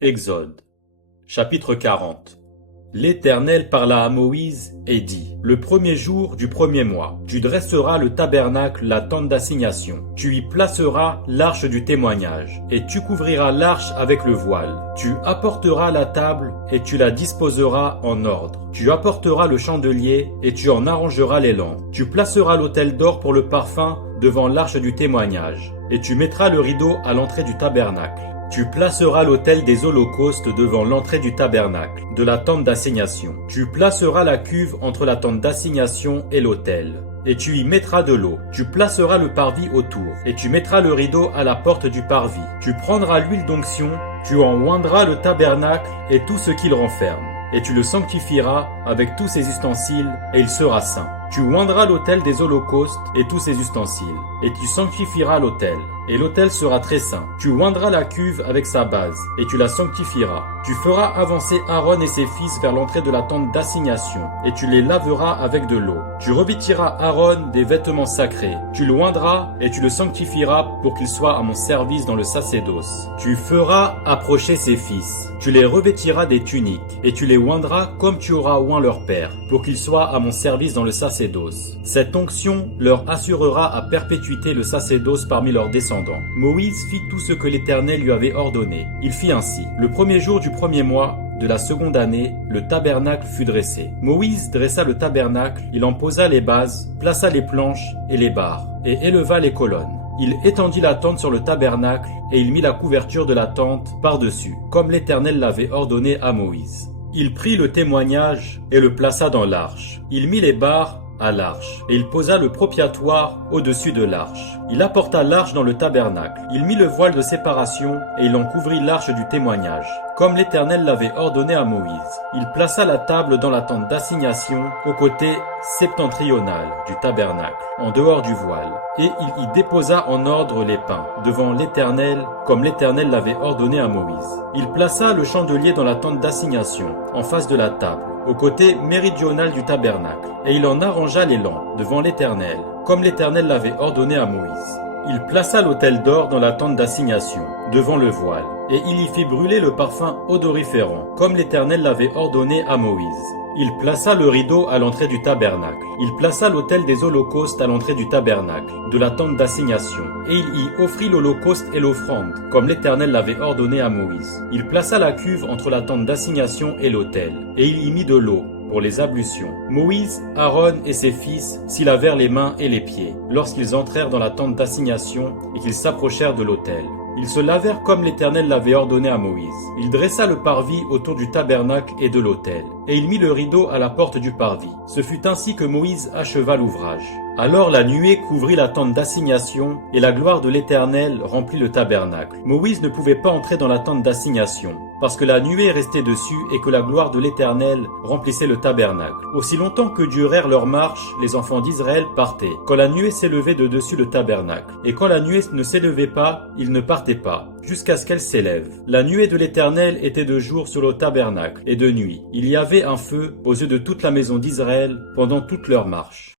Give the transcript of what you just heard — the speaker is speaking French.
Exode, chapitre 40. L'Éternel parla à Moïse et dit: Le premier jour du premier mois, tu dresseras le tabernacle, la tente d'assignation. Tu y placeras l'arche du témoignage, et tu couvriras l'arche avec le voile. Tu apporteras la table, et tu la disposeras en ordre. Tu apporteras le chandelier, et tu en arrangeras les lampes. Tu placeras l'autel d'or pour le parfum devant l'arche du témoignage, et tu mettras le rideau à l'entrée du tabernacle. Tu placeras l'autel des holocaustes devant l'entrée du tabernacle, de la tente d'assignation. Tu placeras la cuve entre la tente d'assignation et l'autel, et tu y mettras de l'eau. Tu placeras le parvis autour, et tu mettras le rideau à la porte du parvis. Tu prendras l'huile d'onction, tu en oindras le tabernacle et tout ce qu'il renferme, et tu le sanctifieras avec tous ses ustensiles, et il sera saint. Tu oindras l'autel des holocaustes et tous ses ustensiles, et tu sanctifieras l'autel, et l'autel sera très saint. Tu oindras la cuve avec sa base, et tu la sanctifieras. Tu feras avancer Aaron et ses fils vers l'entrée de la tente d'assignation, et tu les laveras avec de l'eau. Tu revêtiras Aaron des vêtements sacrés. Tu le oindras, et tu le sanctifieras pour qu'il soit à mon service dans le sacerdoce. Tu feras approcher ses fils. Tu les revêtiras des tuniques, et tu les oindras comme tu auras oint leur père, pour qu'ils soient à mon service dans le sacerdoce. Cette onction leur assurera à perpétuité le sacerdoce parmi leurs descendants. Moïse fit tout ce que l'Éternel lui avait ordonné. Il fit ainsi. Le premier jour du premier mois de la seconde année, le tabernacle fut dressé. Moïse dressa le tabernacle, il en posa les bases, plaça les planches et les barres, et éleva les colonnes. Il étendit la tente sur le tabernacle, et il mit la couverture de la tente par-dessus, comme l'Éternel l'avait ordonné à Moïse. Il prit le témoignage et le plaça dans l'arche. Il mit les barres à l'arche, et il posa le propiatoire au-dessus de l'arche. Il apporta l'arche dans le tabernacle. Il mit le voile de séparation, et il en couvrit l'arche du témoignage, comme l'Éternel l'avait ordonné à Moïse. Il plaça la table dans la tente d'assignation, au côté septentrional du tabernacle, en dehors du voile, et il y déposa en ordre les pains, devant l'Éternel, comme l'Éternel l'avait ordonné à Moïse. Il plaça le chandelier dans la tente d'assignation, en face de la table, au côté méridional du tabernacle, et il en arrangea les lampes devant l'Éternel, comme l'Éternel l'avait ordonné à Moïse. Il plaça l'autel d'or dans la tente d'assignation, devant le voile, et il y fit brûler le parfum odoriférant, comme l'Éternel l'avait ordonné à Moïse. Il plaça le rideau à l'entrée du tabernacle. Il plaça l'autel des holocaustes à l'entrée du tabernacle, de la tente d'assignation, et il y offrit l'holocauste et l'offrande, comme l'Éternel l'avait ordonné à Moïse. Il plaça la cuve entre la tente d'assignation et l'autel, et il y mit de l'eau pour les ablutions. Moïse, Aaron et ses fils s'y lavèrent les mains et les pieds, lorsqu'ils entrèrent dans la tente d'assignation et qu'ils s'approchèrent de l'autel. Ils se lavèrent comme l'Éternel l'avait ordonné à Moïse. Il dressa le parvis autour du tabernacle et de l'autel, et il mit le rideau à la porte du parvis. Ce fut ainsi que Moïse acheva l'ouvrage. Alors la nuée couvrit la tente d'assignation, et la gloire de l'Éternel remplit le tabernacle. Moïse ne pouvait pas entrer dans la tente d'assignation, parce que la nuée restait dessus et que la gloire de l'Éternel remplissait le tabernacle. Aussi longtemps que durèrent leur marche, les enfants d'Israël partaient, quand la nuée s'élevait de dessus le tabernacle. Et quand la nuée ne s'élevait pas, ils ne partaient pas, jusqu'à ce qu'elle s'élève. La nuée de l'Éternel était de jour sur le tabernacle, et de nuit. Il y avait un feu aux yeux de toute la maison d'Israël pendant toute leur marche.